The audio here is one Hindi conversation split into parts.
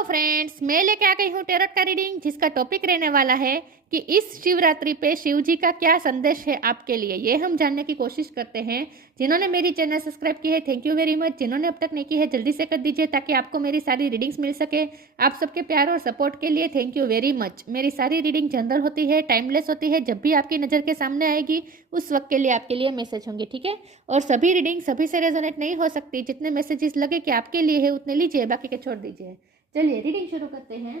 हेलो फ्रेंड्स, मैं लेके आ गई हूँ टेरोट का रीडिंग, जिसका टॉपिक रहने वाला है कि इस शिवरात्रि पे शिव जी का क्या संदेश है आपके लिए। ये हम जानने की कोशिश करते हैं। जिन्होंने मेरी चैनल सब्सक्राइब की है, थैंक यू वेरी मच। जिन्होंने अब तक नहीं की है, जल्दी से कर दीजिए ताकि आपको मेरी सारी रीडिंग्स मिल सके। आप सबके प्यार और सपोर्ट के लिए थैंक यू वेरी मच। मेरी सारी रीडिंग जनरल होती है, टाइमलेस होती है। जब भी आपकी नज़र के सामने आएगी उस वक्त के लिए आपके लिए मैसेज होंगे, ठीक है। और सभी रीडिंग सभी से रेजोनेट नहीं हो सकती। जितने मैसेजेस लगे कि आपके लिए है उतने लीजिए, बाकी के छोड़ दीजिए। चलिए रीडिंग शुरू करते हैं।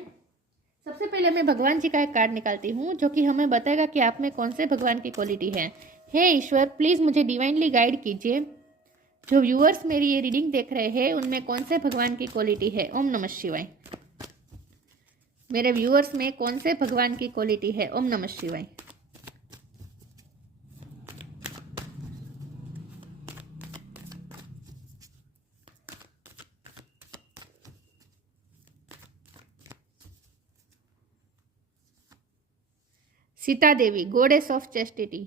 सबसे पहले मैं भगवान जी का एक कार्ड निकालती हूँ जो कि हमें बताएगा कि आप में कौन से भगवान की क्वालिटी है। हे ईश्वर, प्लीज़ मुझे डिवाइनली गाइड कीजिए। जो व्यूअर्स मेरी ये रीडिंग देख रहे हैं उनमें कौन से भगवान की क्वालिटी है। ओम नमः शिवाय। मेरे व्यूअर्स में कौन से भगवान की क्वालिटी है। ओम नमः शिवाय। Sita Devi, goddess of chastity.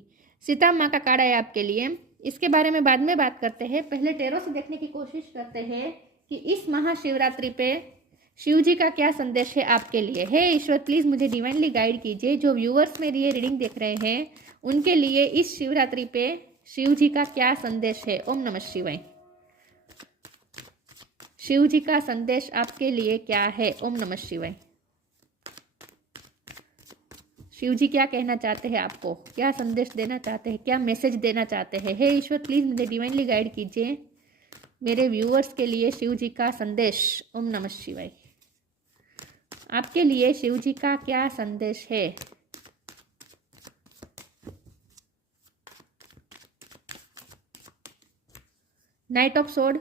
Sita माँ का कार्ड है आपके लिए। इसके बारे में बाद में बात करते हैं। पहले टेरो से देखने की कोशिश करते हैं कि इस महाशिवरात्रि पे शिव जी का क्या संदेश है आपके लिए। हे ईश्वर, प्लीज़ मुझे डिवाइनली गाइड कीजिए। जो व्यूअर्स मेरी ये रीडिंग देख रहे हैं उनके लिए इस शिवरात्रि पे शिव जी का क्या संदेश है। ओम नमः शिवाय। शिव जी का संदेश आपके लिए क्या है। ओम नमः शिवाय। शिव जी क्या कहना चाहते हैं आपको, क्या संदेश देना चाहते हैं, क्या मैसेज देना चाहते हैं। हे ईश्वर, प्लीज़ मुझे डिवाइनली गाइड कीजिए। मेरे व्यूअर्स के लिए शिव जी का संदेश। ओम नमः शिवाय। आपके लिए शिव जी का क्या संदेश है। Night of sword,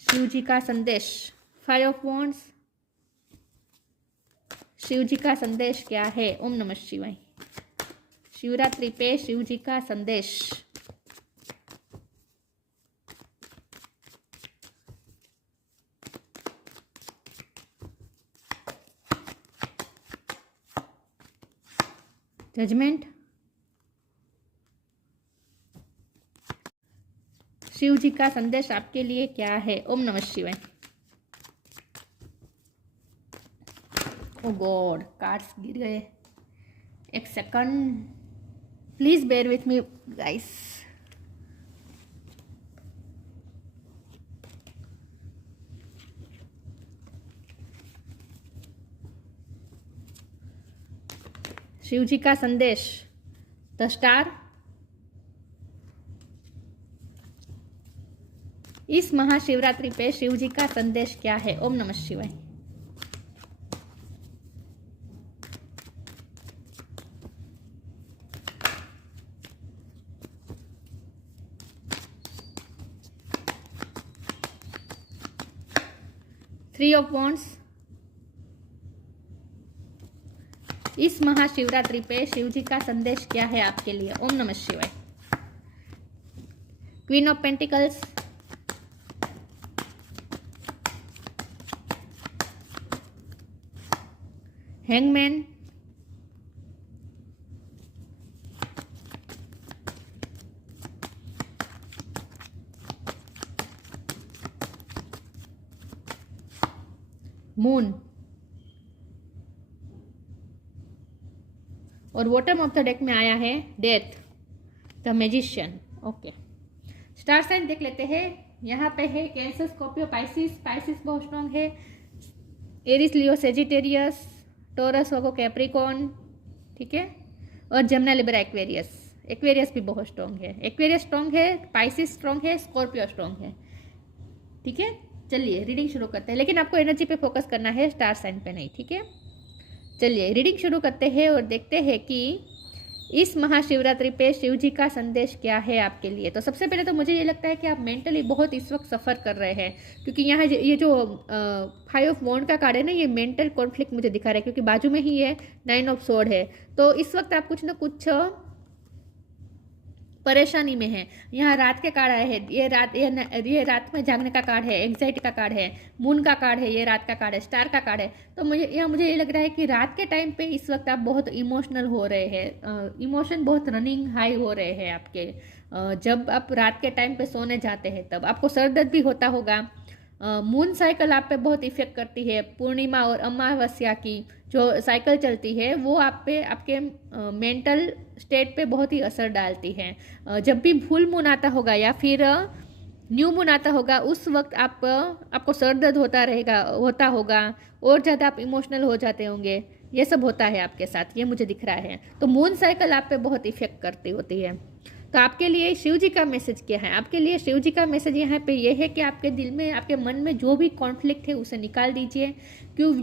Shiv ji का संदेश। Five of wands, Shiv ji का संदेश क्या है। ओम नमः शिवाय। शिवरात्रि पे शिव जी का संदेश। जजमेंट, शिव जी का संदेश आपके लिए क्या है। ओम नमः शिवाय। ओ गॉड, कार्ड्स गिर गए। एक second, please bear with me guys. Shiv ji का संदेश, द स्टार। इस महाशिवरात्रि पे शिव जी का संदेश क्या है। ओम नमः शिवाय। थ्री ऑफ वॉन्ड्स, इस महाशिवरात्रि पे शिव जी का संदेश क्या है आपके लिए। ओम नमः शिवाय। Queen of pentacles, hangman, moon और बॉटम ऑफ द डेक में आया है death, the magician. Okay, star sign देख लेते हैं। यहाँ पे है कैंसर, स्कॉर्पियो, पाइसिस। पाइसिस बहुत स्ट्रॉन्ग है। Aries, Leo, Sagittarius, Taurus, Virgo, Capricorn, ठीक है। और जमुना, लिब्रा, एक्वेरियस। एक्वेरियस भी बहुत स्ट्रॉन्ग है। एक्वेरियस स्ट्रॉन्ग है, पाइसिस स्ट्रॉन्ग है, स्कॉर्पियो स्ट्रॉन्ग है, ठीक है। चलिए रीडिंग शुरू करते हैं, लेकिन आपको एनर्जी पे फोकस करना है, स्टार साइन पे नहीं, ठीक है। चलिए रीडिंग शुरू करते हैं और देखते हैं कि इस महाशिवरात्रि पे शिव जी का संदेश क्या है आपके लिए। तो सबसे पहले तो मुझे ये लगता है कि आप मेंटली बहुत इस वक्त सफ़र कर रहे हैं, क्योंकि यहाँ ये जो फाइव ऑफ वॉन्ड का कार्ड है ना, ये मेंटल कॉन्फ्लिक्ट मुझे दिखा रहा है, क्योंकि बाजू में ही ये नाइन ऑफ सोर्ड है। तो इस वक्त आप कुछ ना कुछ परेशानी में है। यहाँ रात के कार्ड आए हैं। ये रात में जागने का कार्ड है, एंग्जाइटी का कार्ड है, मून का कार्ड है, ये रात का कार्ड है, स्टार का कार्ड है। तो मुझे ये लग रहा है कि रात के टाइम पे इस वक्त आप बहुत इमोशनल हो रहे हैं। इमोशन बहुत रनिंग हाई हो रहे हैं आपके। जब आप रात के टाइम पे सोने जाते हैं तब आपको सर दर्द भी होता होगा। मून साइकिल आप पे बहुत इफेक्ट करती है। पूर्णिमा और अमावस्या की जो साइकिल चलती है वो आप पे आपके मेंटल स्टेट पे बहुत ही असर डालती है। जब भी फुल मून आता होगा या फिर न्यू मून आता होगा उस वक्त आपको सर दर्द होता होगा और ज़्यादा आप इमोशनल हो जाते होंगे। ये सब होता है आपके साथ, ये मुझे दिख रहा है। तो मून साइकिल आप पे बहुत इफेक्ट करती होती है। तो आपके लिए शिव जी का मैसेज क्या है? आपके लिए शिव जी का मैसेज यहाँ पे ये है कि आपके दिल में, आपके मन में जो भी कॉन्फ्लिक्ट है उसे निकाल दीजिए। क्यों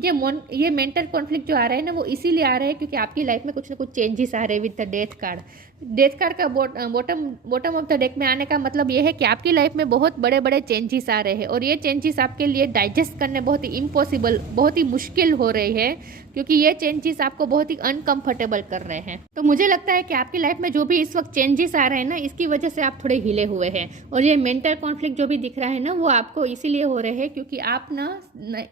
ये मेंटल कॉन्फ्लिक्ट जो आ रहा है ना वो इसीलिए आ रहा है क्योंकि आपकी लाइफ में कुछ ना कुछ चेंजेस आ रहे हैं with the death card. Death card का बॉटम ऑफ द डेक में आने का मतलब ये है कि आपकी लाइफ में बहुत बड़े बड़े चेंजेस आ रहे हैं और ये चेंजेस आपके लिए डाइजेस्ट करने बहुत ही इम्पॉसिबल, बहुत ही मुश्किल हो रहे हैं क्योंकि ये चेंजेस आपको बहुत ही अनकंफर्टेबल कर रहे हैं। तो मुझे लगता है कि आपकी लाइफ में जो भी इस वक्त चेंजेस आ रहे हैं ना इसकी वजह से आप थोड़े हिले हुए हैं और ये मेंटल कॉन्फ्लिक्ट जो भी दिख रहा है ना वो आपको इसीलिए हो रहे हैं क्योंकि आप ना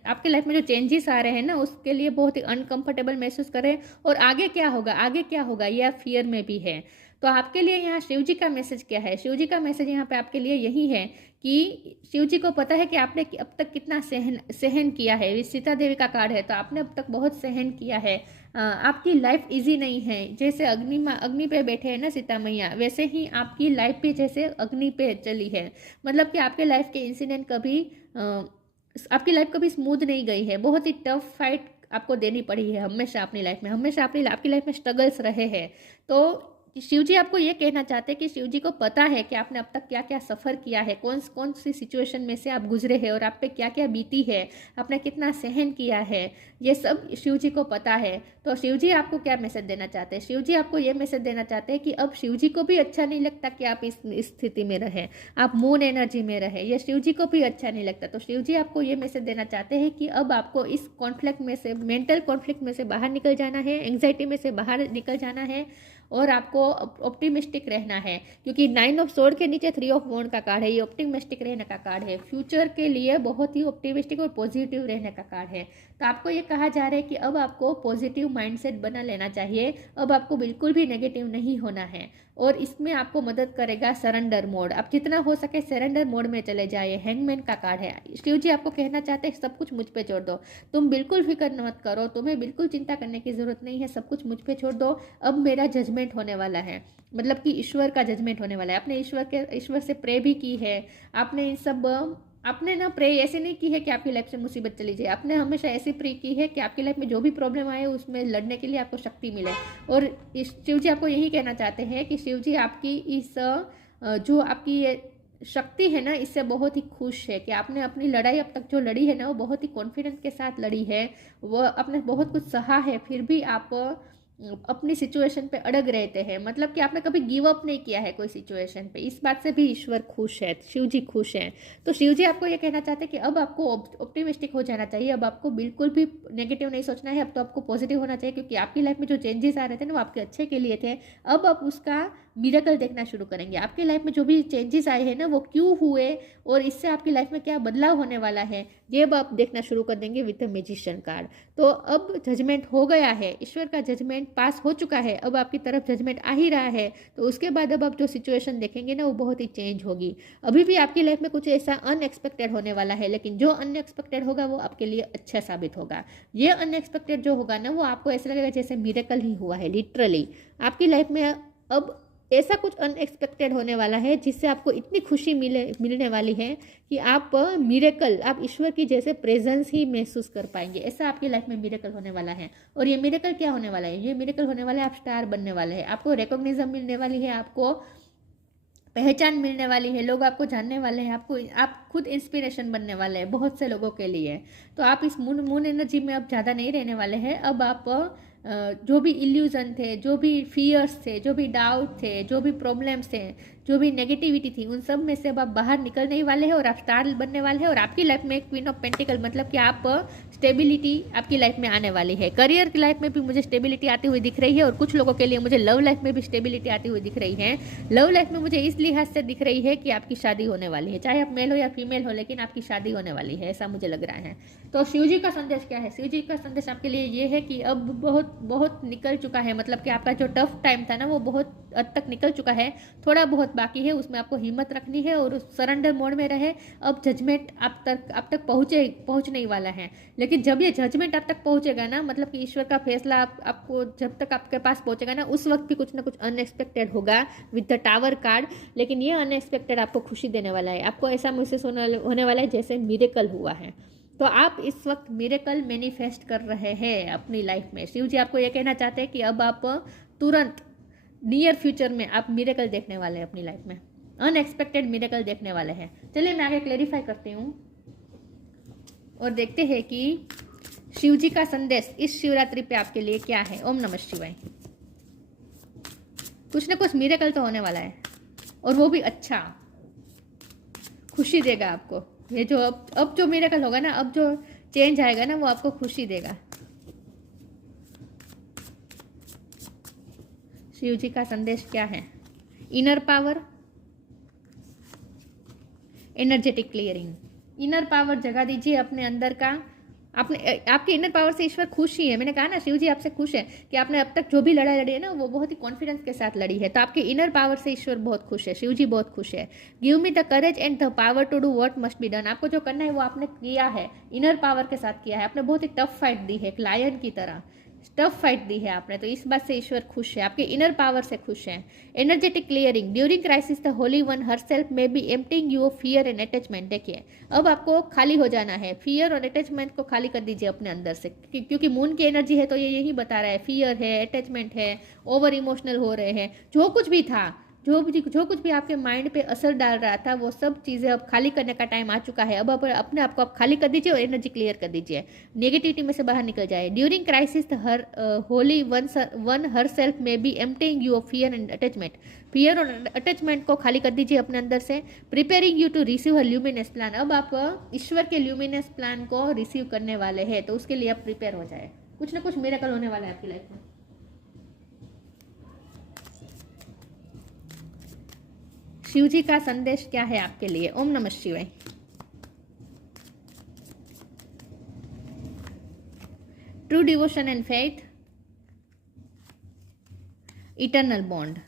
आपके लाइफ में जो चेंजेस आ रहे हैं ना उसके लिए बहुत ही अनकंफर्टेबल महसूस कर रहे हैं और आगे क्या होगा ये आप फियर में भी है। तो आपके लिए यहाँ शिव जी का मैसेज क्या है? शिव जी का मैसेज यहाँ पे आपके लिए यही है कि शिव जी को पता है कि आपने अब तक कितना सहन किया है। सीता देवी का कार्ड है तो आपने अब तक बहुत सहन किया है। आपकी लाइफ इजी नहीं है। जैसे अग्नि पे बैठे हैं ना सीता मैया, वैसे ही आपकी लाइफ भी जैसे अग्नि पे चली है। मतलब कि आपके लाइफ के इंसिडेंट आपकी लाइफ कभी स्मूथ नहीं गई है। बहुत ही टफ फाइट आपको देनी पड़ी है हमेशा अपनी लाइफ में, हमेशा आपकी लाइफ में स्ट्रगल्स रहे हैं। तो शिव जी आपको ये कहना चाहते हैं कि शिव जी को पता है कि आपने अब तक क्या क्या सफ़र किया है, कौन सी सिचुएशन में से आप गुजरे हैं और आप पे क्या क्या बीती है, आपने कितना सहन किया है, ये सब शिव जी को पता है। तो शिव जी आपको क्या मैसेज देना चाहते हैं? शिव जी आपको ये मैसेज देना चाहते हैं कि अब शिव जी को भी अच्छा नहीं लगता कि आप इस स्थिति में रहें, आप मून एनर्जी में रहें। ये शिव जी को भी अच्छा नहीं लगता। तो शिव जी आपको ये मैसेज देना चाहते हैं कि अब आपको इस कॉन्फ्लिक्ट में से, मेंटल कॉन्फ्लिक्ट में से बाहर निकल जाना है, एंग्जाइटी में से बाहर निकल जाना है और आपको ऑप्टिमिस्टिक रहना है क्योंकि 9 ऑफ सोर्ड के नीचे 3 ऑफ वॉन्ड का कार्ड है। ये ऑप्टिमिस्टिक रहने का कार्ड है, फ्यूचर के लिए बहुत ही ऑप्टिमिस्टिक और पॉजिटिव रहने का कार्ड है। तो आपको ये कहा जा रहा है कि अब आपको पॉजिटिव माइंडसेट बना लेना चाहिए। अब आपको बिल्कुल भी नेगेटिव नहीं होना है और इसमें आपको मदद करेगा सरेंडर मोड। आप जितना हो सके सरेंडर मोड में चले जाइए। हैंगमैन का कार्ड है। शिव जी आपको कहना चाहते हैं सब कुछ मुझ पे छोड़ दो, तुम बिल्कुल फिक्र मत करो, तुम्हें बिल्कुल चिंता करने की जरूरत नहीं है, सब कुछ मुझ पे छोड़ दो। अब मेरा जजमेंट होने वाला है, मतलब कि ईश्वर का जजमेंट होने वाला है। आपने ईश्वर से प्रे भी की है। आपने ना प्रे ऐसे नहीं की है कि आपकी लाइफ से मुसीबत चली जाए। आपने हमेशा ऐसी प्रे की है कि आपकी लाइफ में जो भी प्रॉब्लम आए उसमें लड़ने के लिए आपको शक्ति मिले। और शिव जी आपको यही कहना चाहते हैं कि शिव जी आपकी जो आपकी ये शक्ति है ना इससे बहुत ही खुश है कि आपने अपनी लड़ाई अब तक जो लड़ी है ना वो बहुत ही कॉन्फिडेंस के साथ लड़ी है। वो आपने बहुत कुछ सहा है फिर भी आप अपनी सिचुएशन पे अड़ग रहते हैं। मतलब कि आपने कभी गिव अप नहीं किया है कोई सिचुएशन पे। इस बात से भी ईश्वर खुश है, शिव जी खुश हैं। तो शिव जी आपको ये कहना चाहते हैं कि अब आपको ऑप्टिमिस्टिक हो जाना चाहिए। अब आपको बिल्कुल भी नेगेटिव नहीं सोचना है। अब तो आपको पॉजिटिव होना चाहिए क्योंकि आपकी लाइफ में जो चेंजेस आ रहे थे ना वो आपके अच्छे के लिए थे। अब आप उसका मिरेकल देखना शुरू करेंगे। आपकी लाइफ में जो भी चेंजेस आए हैं ना वो क्यों हुए और इससे आपकी लाइफ में क्या बदलाव होने वाला है ये अब आप देखना शुरू कर देंगे विद द मैजिशियन कार्ड। तो अब जजमेंट हो गया है, ईश्वर का जजमेंट पास हो चुका है। अब आपकी तरफ जजमेंट आ ही रहा है तो उसके बाद अब आप जो सिचुएशन देखेंगे ना वो बहुत ही चेंज होगी। अभी भी आपकी लाइफ में कुछ ऐसा अनएक्सपेक्टेड होने वाला है लेकिन जो अनएक्सपेक्टेड होगा वो आपके लिए अच्छा साबित होगा। ये अनएक्सपेक्टेड जो होगा ना वो आपको ऐसा लगेगा जैसे मिरेकल ही हुआ है। लिटरली आपकी लाइफ में अब ऐसा कुछ अनएक्सपेक्टेड होने वाला है जिससे आपको इतनी खुशी मिलने वाली है कि आप मिरेकल, आप ईश्वर की जैसे प्रेजेंस ही महसूस कर पाएंगे। ऐसा आपकी लाइफ में मिरेकल होने वाला है। और ये मिरेकल क्या होने वाला है? ये मिरेकल होने वाला है आप स्टार बनने वाले हैं, आपको रिकॉग्निशन मिलने वाली है, आपको पहचान मिलने वाली है, लोग आपको जानने वाले हैं, आप खुद इंस्पिरेशन बनने वाले हैं बहुत से लोगों के लिए। तो आप इस मून एनर्जी में अब ज़्यादा नहीं रहने वाले हैं। अब आप जो भी इल्यूजन थे, जो भी फियर्स थे, जो भी डाउट थे, जो भी प्रॉब्लम्स थे, जो भी नेगेटिविटी थी उन सब में से अब आप बाहर निकलने वाले हैं और आप स्टार बनने वाले हैं। और आपकी लाइफ में क्वीन ऑफ पेंटिकल मतलब कि आप स्टेबिलिटी आपकी लाइफ में आने वाली है। करियर की लाइफ में भी मुझे स्टेबिलिटी आती हुई दिख रही है और कुछ लोगों के लिए मुझे लव लाइफ में भी स्टेबिलिटी आती हुई दिख रही है। लव लाइफ में मुझे इस लिहाज से दिख रही है कि आपकी शादी होने वाली है, चाहे आप मेल हो या फीमेल हो लेकिन आपकी शादी होने वाली है, ऐसा मुझे लग रहा है। तो शिव जी का संदेश क्या है? शिव जी का संदेश आपके लिए ये है कि अब बहुत बहुत निकल चुका है। मतलब कि आपका जो टफ टाइम था ना वो बहुत हद तक निकल चुका है, थोड़ा बहुत बाकी है, उसमें आपको हिम्मत रखनी है और उस सरेंडर मोड में रहे। अब जजमेंट आप तक पहुँचने ही वाला है। लेकिन जब ये जजमेंट आप तक पहुँचेगा ना, मतलब कि ईश्वर का फैसला आपको जब तक आपके पास पहुँचेगा ना, उस वक्त भी कुछ ना कुछ अनएक्सपेक्टेड होगा विद द टावर कार्ड। लेकिन ये अनएक्सपेक्टेड आपको खुशी देने वाला है, आपको ऐसा महसूस होने वाला है जैसे मिरेकल हुआ है। तो आप इस वक्त मिरेकल मैनिफेस्ट कर रहे हैं अपनी लाइफ में। शिव जी आपको ये कहना चाहते हैं कि अब आप तुरंत नियर फ्यूचर में आप मिरेकल देखने वाले हैं अपनी लाइफ में, अनएक्सपेक्टेड मिरेकल देखने वाले हैं। चलिए मैं आगे क्लेरिफाई करती हूँ और देखते हैं कि शिव जी का संदेश इस शिवरात्रि पे आपके लिए क्या है। ओम नमः शिवाय। कुछ ना कुछ मिरेकल तो होने वाला है और वो भी अच्छा, खुशी देगा आपको। ये जो अब जो मिरेकल होगा ना, अब जो चेंज आएगा ना, वो आपको खुशी देगा। शिव जी का संदेश क्या है? Inner power, energetic clearing. Inner power जगा दीजिए अपने अंदर का। आपके इनर पावर से ईश्वर खुश ही है। मैंने कहा ना, शिव जी आपसे खुश है कि आपने अब तक जो भी लड़ाई लड़ी है ना, वो बहुत ही कॉन्फिडेंस के साथ लड़ी है। तो आपके इनर पावर से ईश्वर बहुत खुश है, शिव जी बहुत खुश है। Give me the courage and the power to do what must be done. आपको जो करना है वो आपने किया है, इनर पावर के साथ किया है। आपने बहुत ही टफ फाइट दी है, एक लायन की तरह टफ फाइट दी है आपने। तो इस बात से ईश्वर खुश है, आपके इनर पावर से खुश है। Energetic clearing. During crisis the Holi one herself may be emptying you of fear and attachment. देखिए अब आपको खाली हो जाना है, फियर और अटैचमेंट को खाली कर दीजिए अपने अंदर से, क्योंकि मून की एनर्जी है तो ये यही बता रहा है, फियर है, अटैचमेंट है, ओवर इमोशनल हो रहे हैं। जो कुछ भी था, जो कुछ भी आपके माइंड पे असर डाल रहा था, वो सब चीज़ें अब खाली करने का टाइम आ चुका है। अब अपने आप को आप खाली कर दीजिए और एनर्जी क्लियर कर दीजिए, नेगेटिविटी में से बाहर निकल जाए। During crisis her holy one herself may be emptying you of fear and attachment. Fear और अटैचमेंट को खाली कर दीजिए अपने अंदर से। Preparing you to receive a luminous plan. अब आप ईश्वर के ल्यूमिनस प्लान को रिसीव करने वाले हैं, तो उसके लिए आप प्रिपेयर हो जाए। कुछ ना कुछ मिरेकल होने वाला है आपकी लाइफ में। शिव जी का संदेश क्या है आपके लिए? ओम नमः शिवाय। True devotion and faith, eternal bond.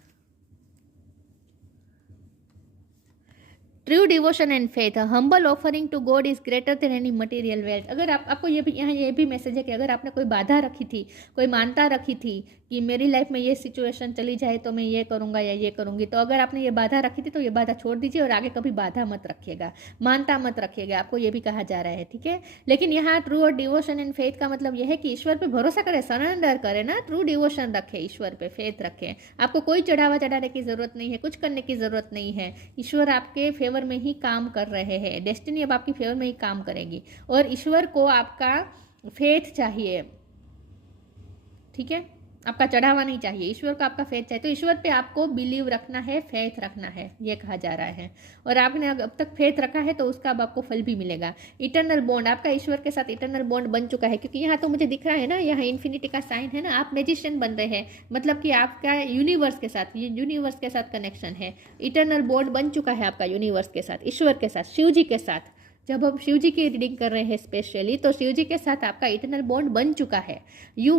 True devotion and faith, humble offering to God is greater than any material wealth. अगर आपको ये भी यहाँ ये भी मैसेज है कि अगर आपने कोई बाधा रखी थी, कोई मानता रखी थी कि मेरी लाइफ में ये सिचुएशन चली जाए तो मैं ये करूँगा या ये करूँगी, तो अगर आपने ये बाधा रखी थी तो ये बाधा छोड़ दीजिए और आगे कभी बाधा मत रखिएगा, मानता मत रखिएगा। आपको ये भी कहा जा रहा है, ठीक है। लेकिन यहाँ ट्रू और डिवोशन एंड फेथ का मतलब यह है कि ईश्वर पे भरोसा करें, सरेंडर करें ना, ट्रू डिवोशन रखें, ईश्वर पे फेथ रखें। आपको कोई चढ़ावा चढ़ाने की जरूरत नहीं है, कुछ करने की जरूरत नहीं है। ईश्वर आपके फेवर में ही काम कर रहे हैं, डेस्टिनी अब आपकी फेवर में ही काम करेगी और ईश्वर को आपका फेथ चाहिए, ठीक है। आपका चढ़ावा नहीं चाहिए, ईश्वर को आपका फेथ चाहिए। तो ईश्वर पे आपको बिलीव रखना है, फेथ रखना है, ये कहा जा रहा है। और आपने अब तक फेथ रखा है तो उसका अब आपको फल भी मिलेगा। इटर्नल बॉन्ड, आपका ईश्वर के साथ इटर्नल बॉन्ड बन चुका है, क्योंकि यहाँ तो मुझे दिख रहा है ना, यहाँ इन्फिनिटी का साइन है ना, आप मैजिशियन बन रहे हैं, मतलब कि आपका यूनिवर्स के साथ, ये यूनिवर्स के साथ कनेक्शन है। इटर्नल बॉन्ड बन चुका है आपका यूनिवर्स के साथ, ईश्वर के साथ, शिव जी के साथ। जब हम शिव जी की रीडिंग कर रहे हैं स्पेशली, तो शिव जी के साथ आपका इटर्नल बॉन्ड बन चुका है। You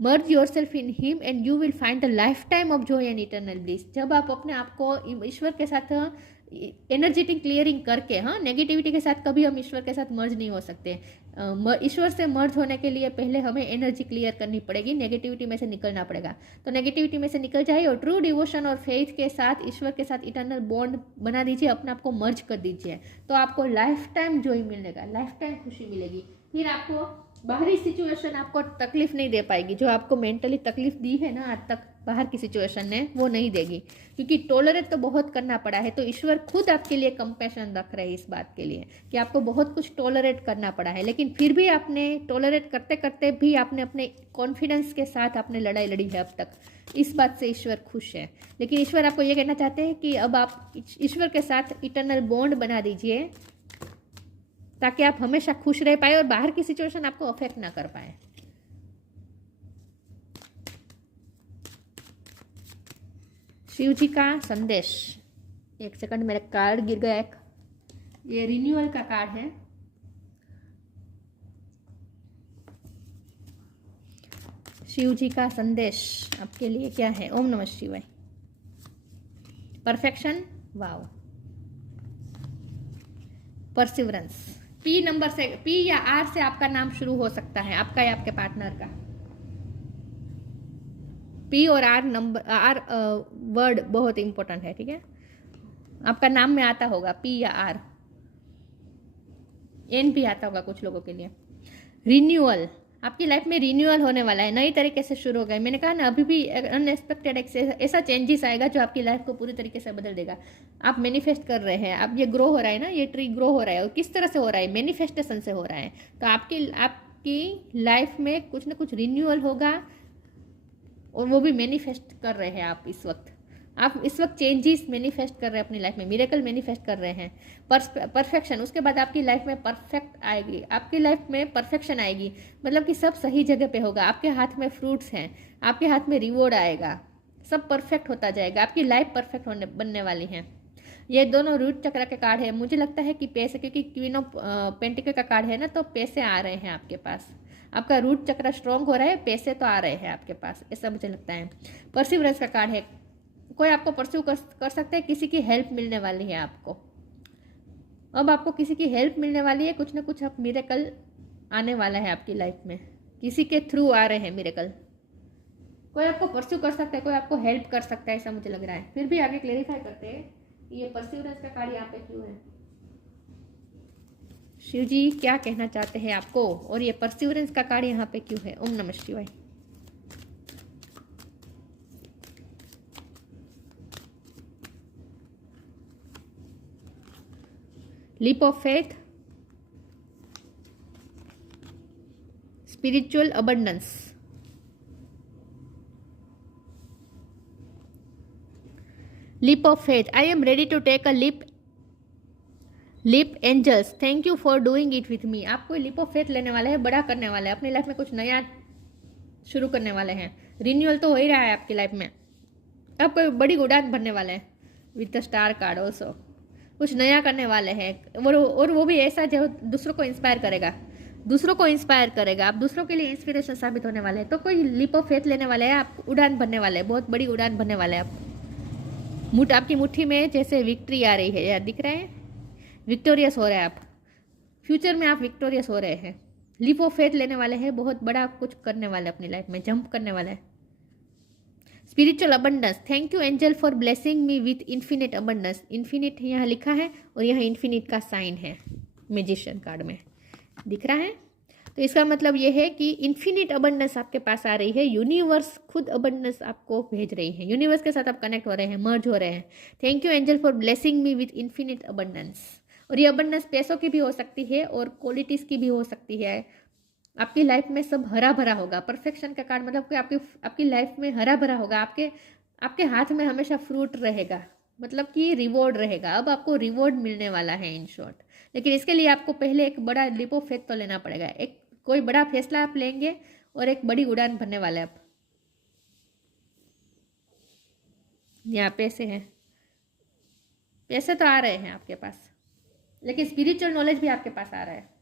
merge yourself in him and you will find the life time of Joy and eternal bliss. जब आप अपने आप को ईश्वर के साथ एनर्जेटिक क्लियरिंग करके, हाँ, नेगेटिविटी के साथ कभी हम ईश्वर के साथ मर्ज नहीं हो सकते। ईश्वर से मर्ज होने के लिए पहले हमें एनर्जी क्लियर करनी पड़ेगी, नेगेटिविटी में से निकलना पड़ेगा। तो नेगेटिविटी में से निकल जाइए और ट्रू डिवोशन और फेथ के साथ, ईश्वर के साथ इटर्नल बॉन्ड बना दीजिए, अपने आप को मर्ज कर दीजिए, तो आपको लाइफ टाइम जॉय मिलेगा, लाइफ टाइम खुशी मिलेगी। फिर आपको बाहरी सिचुएशन आपको तकलीफ नहीं दे पाएगी, जो आपको मेंटली तकलीफ दी है ना आज तक बाहर की सिचुएशन ने, वो नहीं देगी, क्योंकि टॉलरेट तो बहुत करना पड़ा है। तो ईश्वर खुद आपके लिए कंपैशन रख रहे हैं इस बात के लिए कि आपको बहुत कुछ टॉलरेट करना पड़ा है, लेकिन फिर भी आपने टॉलरेट करते करते भी आपने अपने कॉन्फिडेंस के साथ आपने लड़ाई लड़ी है अब तक। इस बात से ईश्वर खुश है। लेकिन ईश्वर आपको ये कहना चाहते हैं कि अब आप ईश्वर के साथ इटर्नल बॉन्ड बना दीजिए, ताकि आप हमेशा खुश रह पाए और बाहर की सिचुएशन आपको अफेक्ट ना कर पाए। शिव जी का संदेश। एक सेकंड, मेरा कार्ड गिर गया एक, ये रिन्यूअल का कार्ड है। शिव जी का संदेश आपके लिए क्या है? ओम नमः शिवाय। परफेक्शन, वाव। परसिवरेंस। पी नंबर से, पी या आर से आपका नाम शुरू हो सकता है, आपका या आपके पार्टनर का। पी और आर नंबर, आर वर्ड बहुत इंपॉर्टेंट है, ठीक है। आपका नाम में आता होगा पी या आर, एन भी आता होगा कुछ लोगों के लिए। रिन्यूअल, आपकी लाइफ में रिन्यूअल होने वाला है, नई तरीके से शुरू हो गए। मैंने कहा ना, अभी भी अनएक्सपेक्टेड ऐसा चेंजेस आएगा जो आपकी लाइफ को पूरी तरीके से बदल देगा। आप मैनिफेस्ट कर रहे हैं, अब ये ग्रो हो रहा है ना, ये ट्री ग्रो हो रहा है, और किस तरह से हो रहा है? मैनिफेस्टेशन से हो रहा है। तो आपकी लाइफ में कुछ ना कुछ रिन्यूअल होगा, और वो भी मैनिफेस्ट कर रहे हैं आप इस वक्त। आप इस वक्त चेंजेस मैनिफेस्ट कर रहे हैं अपनी लाइफ में, मिरेकल मैनिफेस्ट कर रहे हैं। परफेक्शन, उसके बाद आपकी लाइफ में परफेक्ट आएगी, आपकी लाइफ में परफेक्शन आएगी, मतलब कि सब सही जगह पे होगा। आपके हाथ में फ्रूट्स हैं, आपके हाथ में रिवॉर्ड आएगा, सब परफेक्ट होता जाएगा, आपकी लाइफ परफेक्ट बनने वाली है। ये दोनों रूट चक्र के कार्ड है। मुझे लगता है कि पैसे, क्योंकि क्वीन ऑफ पेंटिकल का कार्ड है ना, तो पैसे आ रहे हैं आपके पास। आपका रूट चक्र स्ट्रॉन्ग हो रहा है, पैसे तो आ रहे हैं आपके पास, ऐसा मुझे लगता है। परसिवरेंस का कार्ड है, कोई आपको परस्यू कर सकता है, किसी की हेल्प मिलने वाली है आपको। अब आपको किसी की हेल्प मिलने वाली है, कुछ ना कुछ आप मिरेकल आने वाला है आपकी लाइफ में, किसी के थ्रू आ रहे हैं मिरेकल। कोई आपको परस्यू कर सकता है, कोई आपको हेल्प कर सकता है, ऐसा मुझे लग रहा है। फिर भी आगे क्लेरिफाई करते हैं ये परसिवरेंस का कार्ड यहाँ पे क्यों है, शिव जी क्या कहना चाहते हैं आपको, और ये परसिवरेंस का कार्ड यहाँ पे क्यों है? ओम नमः शिवाय। Leap of faith, spiritual abundance, leap of faith. I am ready to take a leap angels, thank you for doing it with me. आप कोई लीप ऑफ फेथ लेने वाले हैं, बड़ा करने वाले हैं, अपनी लाइफ में कुछ नया शुरू करने वाले हैं। रिन्यूअल तो हो ही रहा है आपकी लाइफ में, अब कोई बड़ी उड़ान भरने वाले हैं with the star card also. कुछ नया करने वाले हैं, और वो भी ऐसा जो दूसरों को इंस्पायर करेगा, दूसरों को इंस्पायर करेगा। आप दूसरों के लिए इंस्पिरेशन साबित होने वाले हैं। तो कोई लीप ऑफ फेथ लेने वाले हैं, आप उड़ान भरने वाले हैं, बहुत बड़ी उड़ान भरने वाले हैं आप। आपकी मुट्ठी में जैसे विक्ट्री आ रही है, यार दिख रहा है, विक्टोरियस हो रहे हैं आप, फ्यूचर में आप विक्टोरियस हो रहे हैं। लीप ऑफ फेथ लेने वाले हैं, बहुत बड़ा कुछ करने वाले अपनी लाइफ में, जंप करने वाले हैं। Spiritual abundance, thank you angel for blessing me with infinite abundance. Infinite यहाँ लिखा है, और यहाँ इन्फिनिट का साइन है मैजिशियन कार्ड में, दिख रहा है। तो इसका मतलब ये है कि इन्फिनिट अबंडेंस आपके पास आ रही है, यूनिवर्स खुद अबंडेंस आपको भेज रही है, यूनिवर्स के साथ आप कनेक्ट हो रहे हैं, मर्ज हो रहे हैं। Thank you angel for blessing me with infinite abundance. और ये अबंडेंस पैसों की भी हो सकती है, और क्वालिटीज़ की भी हो सकती है। आपकी लाइफ में सब हरा भरा होगा। परफेक्शन का कार्ड मतलब कि आपकी लाइफ में हरा भरा होगा, आपके हाथ में हमेशा फ्रूट रहेगा, मतलब कि रिवॉर्ड रहेगा। अब आपको रिवॉर्ड मिलने वाला है इन शॉर्ट, लेकिन इसके लिए आपको पहले एक बड़ा लीप ऑफ फेथ तो लेना पड़ेगा। एक कोई बड़ा फैसला आप लेंगे, और एक बड़ी उड़ान भरने वाले आप। यहाँ पैसे हैं, पैसे तो आ रहे हैं आपके पास, लेकिन स्पिरिचुअल नॉलेज भी आपके पास आ रहा है।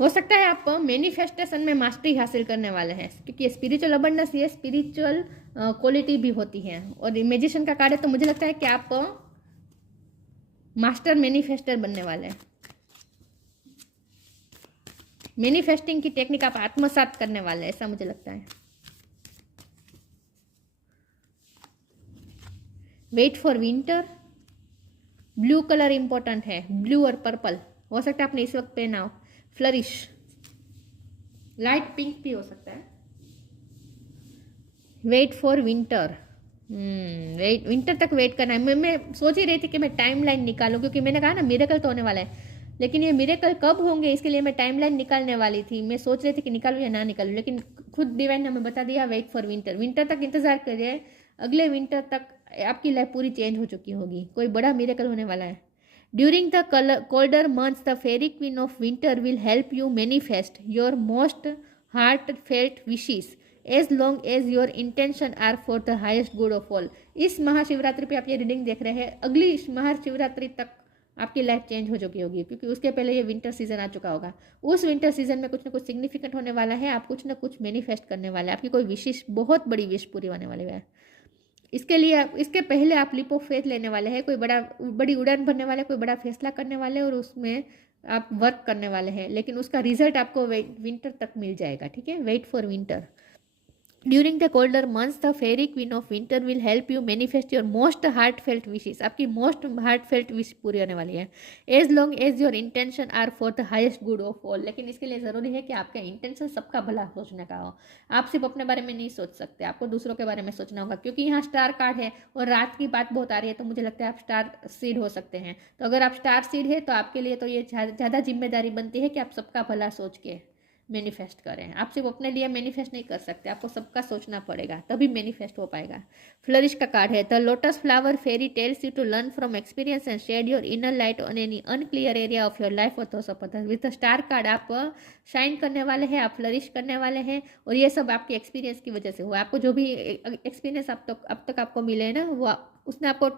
हो सकता है आप मैनिफेस्टेशन में मास्टरी हासिल करने वाले हैं, क्योंकि स्पिरिचुअल अबंडेंस ये स्पिरिचुअल क्वालिटी भी होती है। और मैजिशियन का कार्ड है, तो मुझे लगता है कि आप मास्टर मैनिफेस्टर बनने वाले हैं। मैनिफेस्टिंग की टेक्निक आप आत्मसात करने वाले हैं, ऐसा मुझे लगता है। Wait for winter, blue colour important है, ब्लू और पर्पल हो सकता है आपने इस वक्त पहना हो। फ्लरिश, लाइट पिंक भी हो सकता है। वेट फॉर विंटर, विंटर तक वेट करना है। मैं सोच ही रही थी कि मैं टाइमलाइन निकालूं, क्योंकि मैंने कहा ना मिरेकल तो होने वाला है, लेकिन ये मिरेकल कब होंगे इसके लिए मैं टाइमलाइन निकालने वाली थी। मैं सोच रही थी कि निकालूं या ना निकालूं, लेकिन खुद डिवाइन ने हमें बता दिया वेट फॉर विंटर। विंटर तक इंतजार करिए, अगले विंटर तक आपकी लाइफ पूरी चेंज हो चुकी होगी, कोई बड़ा मिरेकल होने वाला है। During the colder months, the fairy queen of winter will help you manifest your most heartfelt wishes, as long as your intention are for the highest good of all. इस महाशिवरात्रि पे आप ये रीडिंग देख रहे हैं, अगली महाशिवरात्रि तक आपकी लाइफ चेंज हो चुकी होगी, क्योंकि उसके पहले ये विंटर सीजन आ चुका होगा। उस विंटर सीजन में कुछ ना कुछ सिग्निफिकेंट होने वाला है, आप कुछ ना कुछ मैनिफेस्ट करने वाले हैं, आपकी कोई विशेष बहुत बड़ी विश पूरी होने वाली है। इसके लिए इसके पहले आप लीप ऑफ फेथ लेने वाले हैं, कोई बड़ी उड़ान भरने वाले, कोई बड़ा फैसला करने वाले और उसमें आप वर्क करने वाले हैं, लेकिन उसका रिजल्ट आपको विंटर तक मिल जाएगा। ठीक है, wait for winter. During the colder months the fairy queen of winter will help you manifest your most heartfelt wishes. आपकी मोस्ट हार्ट फेल्ट विश पूरी होने वाली है, as long as your intention are for the highest good of all. लेकिन इसके लिए ज़रूरी है कि आपका इंटेंशन सबका भला सोचने का हो। आप सिर्फ अपने बारे में नहीं सोच सकते, आपको दूसरों के बारे में सोचना होगा, क्योंकि यहाँ स्टार कार्ड है और रात की बात बहुत आ रही है, तो मुझे लगता है आप स्टार सीड हो सकते हैं। तो अगर आप स्टार सीड है तो आपके लिए तो ये ज़्यादा जिम्मेदारी बनती है कि आप सबका भला सोच के मैनिफेस्ट करें। आप सिर्फ अपने लिए मैनिफेस्ट नहीं कर सकते, आपको सबका सोचना पड़ेगा, तभी मैनिफेस्ट हो पाएगा। फ्लरिश का कार्ड है, the lotus flower fairy tells you to learn from experience and shed your inner light on any unclear area of your life और thoughts of others. With the star card आप शाइन करने वाले हैं, आप फ्लरिश करने वाले हैं, और ये सब आपके एक्सपीरियंस की वजह से हुआ। आपको जो भी एक्सपीरियंस अब तक आपको मिले हैं ना, वो उसने आपको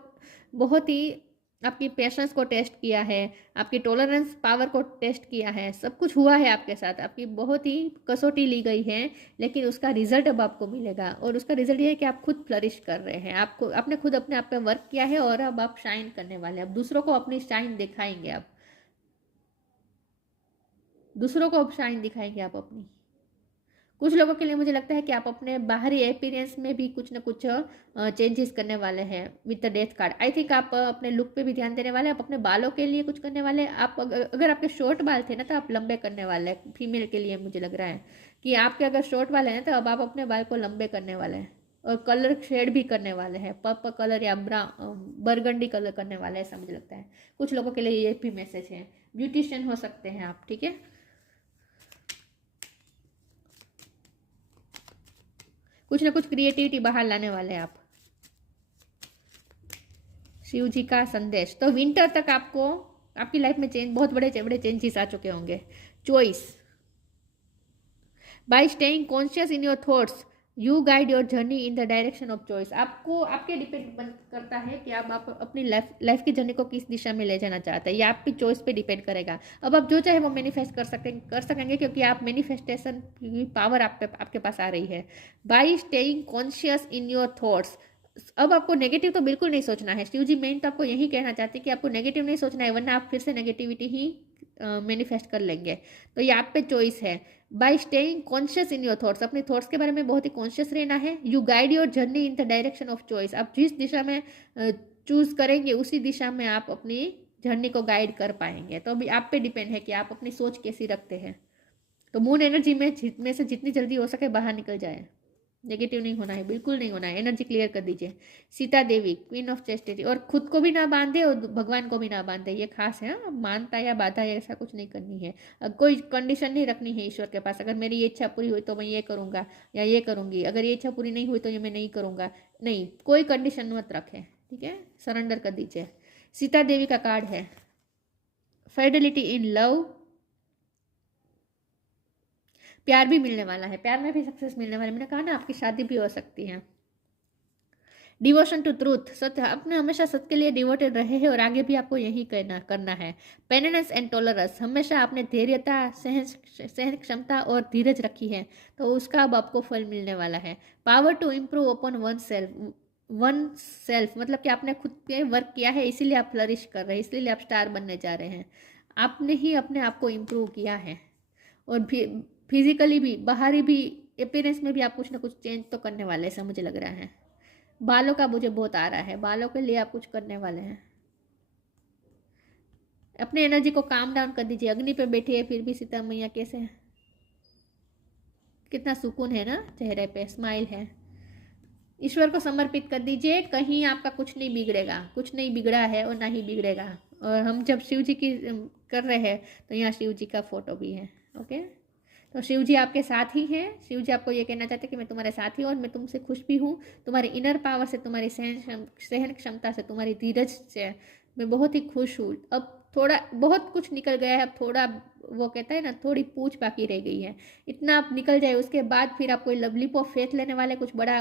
बहुत ही आपकी पेशेंस को टेस्ट किया है, आपकी टॉलरेंस पावर को टेस्ट किया है, सब कुछ हुआ है आपके साथ, आपकी बहुत ही कसौटी ली गई है, लेकिन उसका रिजल्ट अब आपको मिलेगा। और उसका रिजल्ट ये है कि आप खुद फ्लरिश कर रहे हैं, आपने खुद अपने आप पे वर्क किया है और अब आप शाइन करने वाले हैं। अब दूसरों को अपनी शाइन दिखाएंगे, आप दूसरों को अब शाइन दिखाएंगे आप अपनी। कुछ लोगों के लिए मुझे लगता है कि आप अपने बाहरी अपीयरेंस में भी कुछ ना कुछ चेंजेस करने वाले हैं with the death card. I think आप अपने लुक पे भी ध्यान देने वाले हैं, आप अपने बालों के लिए कुछ करने वाले हैं। आप अगर आपके शॉर्ट बाल थे ना, तो आप लंबे करने वाले हैं। फीमेल के लिए मुझे लग रहा है कि आपके अगर शॉर्ट बाल हैं, तो अब आप अपने बाल को लंबे करने वाले हैं और कलर शेड भी करने वाले हैं, पर्पल कलर या बरगंडी कलर करने वाले हैं, ऐसा मुझे लगता है। कुछ लोगों के लिए ये भी मैसेज है। ब्यूटिशियन हो सकते हैं आप, ठीक है। कुछ ना कुछ क्रिएटिविटी बाहर लाने वाले हैं आप। शिव जी का संदेश, तो विंटर तक आपको आपकी लाइफ में बहुत बड़े बड़े चेंजेस आ चुके होंगे। Choice, bye staying conscious in your thoughts you guide your journey in the direction of choice. आपको आपके डिपेंड करता है कि आप अपनी लाइफ की जर्नी को किस दिशा में ले जाना चाहते हैं, ये आपकी चॉइस पे डिपेंड करेगा। अब आप जो चाहे वो मैनिफेस्ट कर सकेंगे, क्योंकि आप मैनिफेस्टेशन की पावर आपके पास आ रही है। Bye staying conscious in your thoughts, अब आपको नेगेटिव तो बिल्कुल नहीं सोचना है। शिव जी मेन तो आपको यही कहना चाहते हैं कि आपको नेगेटिव नहीं सोचना है, वरना आप फिर से नेगेटिविटी ही मैनिफेस्ट कर लेंगे। तो ये आप पे चॉइस है। Bye staying conscious in your thoughts, अपने थॉट्स के बारे में बहुत ही कॉन्शियस रहना है। You guide your journey in the direction of choice, आप जिस दिशा में चूज करेंगे उसी दिशा में आप अपनी जर्नी को गाइड कर पाएंगे। तो अभी आप पे डिपेंड है कि आप अपनी सोच कैसी रखते हैं। तो मून एनर्जी में से जितनी जल्दी हो सके बाहर निकल जाए, नेगेटिव नहीं होना है, बिल्कुल नहीं होना है। एनर्जी क्लियर कर दीजिए। Sita Devi queen of chastity, और खुद को भी ना बांधे और भगवान को भी ना बांधे, ये खास है। मानता या बाधा ऐसा कुछ नहीं करनी है, कोई कंडीशन नहीं रखनी है ईश्वर के पास। अगर मेरी ये इच्छा पूरी हुई तो मैं ये करूँगा या ये करूँगी, अगर ये इच्छा पूरी नहीं हुई तो ये मैं नहीं करूँगा, नहीं, कोई कंडीशन मत रखें, ठीक है। सरेंडर कर दीजिए। सीता देवी का कार्ड है फाइडेलिटी इन लव, प्यार भी मिलने वाला है, प्यार में भी सक्सेस मिलने वाला है। मैंने कहा ना आपकी शादी भी हो सकती है। डिवोशन टू ट्रूथ, सत्य, आपने हमेशा सत्य के लिए डिवोटेड रहे हैं और आगे भी आपको यही करना है। पेनिनेंस एंड टॉलरेंस, हमेशा आपने धैर्यता, सहन क्षमता और धीरज रखी है, तो उसका अब आपको फल मिलने वाला है। Power to improve upon oneself, मतलब कि आपने खुद पे वर्क किया है, इसीलिए आप फ्लरिश कर रहे हैं, इसलिए आप स्टार बनने जा रहे हैं। आपने ही अपने आप को इम्प्रूव किया है, और भी फिजिकली भी, बाहरी भी, अपीयरेंस में भी आप कुछ ना कुछ चेंज तो करने वाले, ऐसा मुझे लग रहा है। बालों का मुझे बहुत आ रहा है, बालों के लिए आप कुछ करने वाले हैं। अपने एनर्जी को काम डाउन कर दीजिए। अग्नि पे बैठे है फिर भी सीता मैया कैसे है, कितना सुकून है ना चेहरे पे, स्माइल है। ईश्वर को समर्पित कर दीजिए, कहीं आपका कुछ नहीं बिगड़ेगा, कुछ नहीं बिगड़ा है और ना ही बिगड़ेगा। और हम जब शिव जी की कर रहे हैं तो यहाँ शिव जी का फोटो भी है, ओके। तो शिव जी आपके साथ ही हैं। शिव जी आपको ये कहना चाहते हैं कि मैं तुम्हारे साथ ही हूँ और मैं तुमसे खुश भी हूँ। तुम्हारी इनर पावर से, तुम्हारी सहन क्षमता से, तुम्हारी धीरज से मैं बहुत ही खुश हूँ। अब थोड़ा बहुत कुछ निकल गया है, अब थोड़ा वो कहता है ना, थोड़ी पूछ बाकी रह गई है। इतना आप निकल जाए, उसके बाद फिर आप कोई लीप ऑफ फेथ लेने वाले, कुछ बड़ा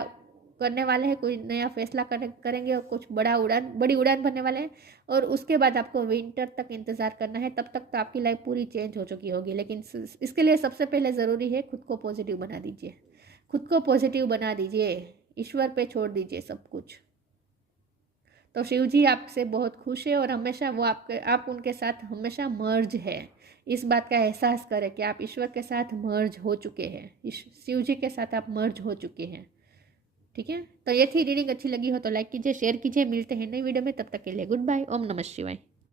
करने वाले हैं, कोई नया फैसला करेंगे और कुछ बड़ी उड़ान भरने वाले हैं। और उसके बाद आपको विंटर तक इंतज़ार करना है, तब तक तो आपकी लाइफ पूरी चेंज हो चुकी होगी। लेकिन इसके लिए सबसे पहले ज़रूरी है खुद को पॉजिटिव बना दीजिए, खुद को पॉजिटिव बना दीजिए, ईश्वर पे छोड़ दीजिए सब कुछ। तो शिव जी आपसे बहुत खुश है और हमेशा वो आप उनके साथ हमेशा मर्ज है। इस बात का एहसास करें कि आप ईश्वर के साथ मर्ज हो चुके हैं, शिव जी के साथ आप मर्ज हो चुके हैं। ठीक है, तो ये थी रीडिंग। अच्छी लगी हो तो लाइक कीजिए, शेयर कीजिए। मिलते हैं नई वीडियो में, तब तक के लिए गुड बाय। ओम नमः शिवाय।